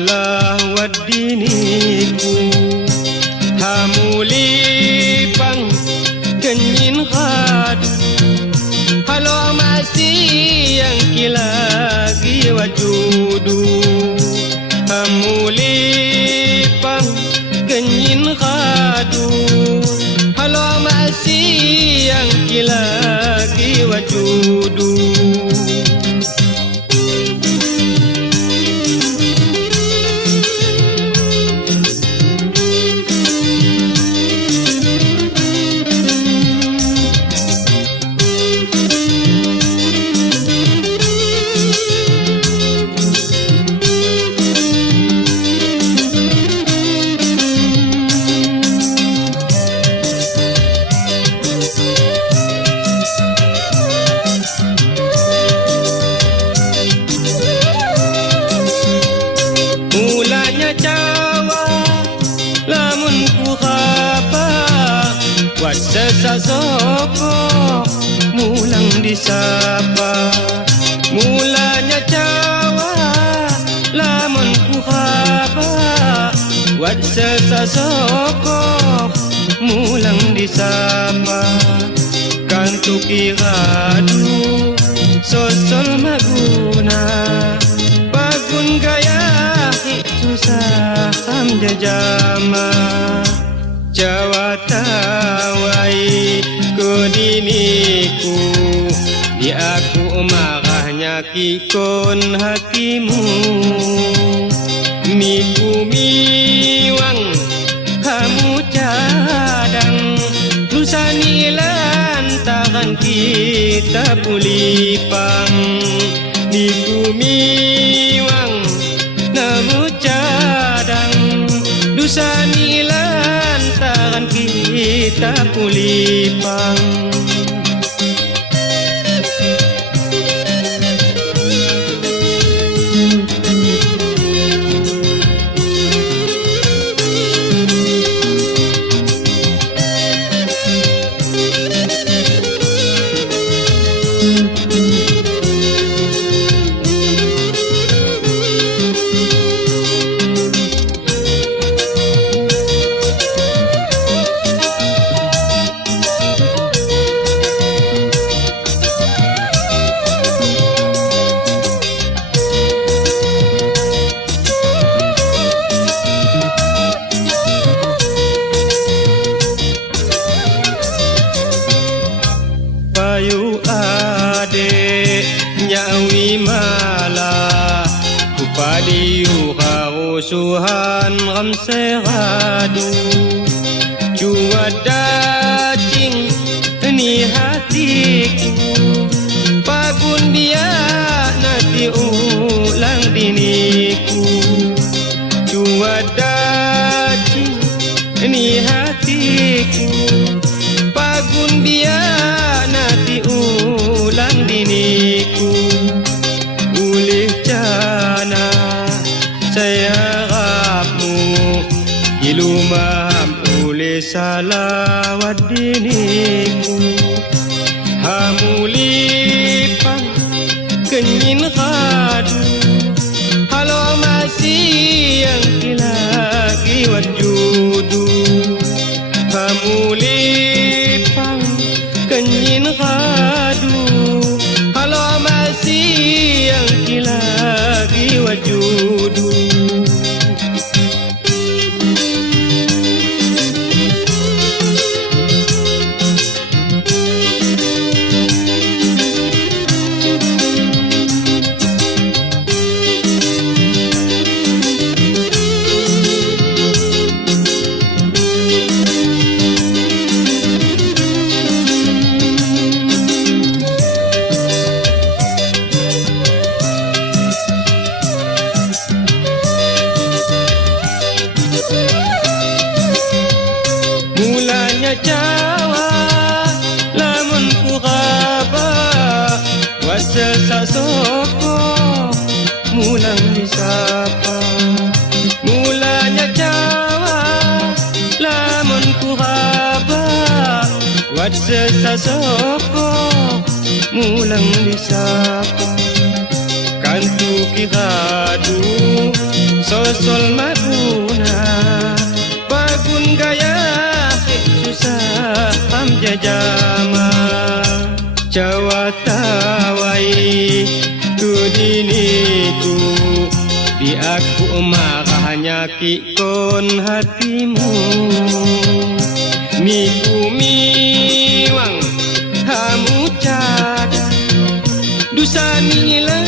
salah wadiniku hamuli pang kenyin khadu halo masih yang kilagi wajudu hamuli pang kenyin khadu halo masih yang kilagi wajudu sesasoko mulang disapa mulanya cawa lamun ku khaba wat sesasoko mulang disapa kantuki radu sosol maguna bagun gaya susah kam jajama Jawa tawai kodiniku di aku marahnya kikon hatimu miku miwang kamu cadang lusani lantaran kita pulipang miku miwang kamu cadang lusani lantaran kita pulipang Payu ade nyawi mala kupadiu karusuhan ramseradu jua dacing ni hatiku pagun dia nanti ulang diniku jua dacing ni hatiku pagun dia nanti ulang diniku boleh jana saya harapmu ilumam boleh salah wadiniku hamulipang kenyin khadu halo masih yang kilagi wajudu hamulipang kenyin khadu halo masih yang kilagi wajudu mulanya Jawa lamun ku khaba wasesa soko mulang disapa mulanya Jawa lamun ku khaba wasesa soko mulang disapa kantu ki khadu so sol maguna bagun gaya susah am jajama Jawa tawai tu diniku di aku marahnya kikon hatimu miku miwang hamu cada dusa nila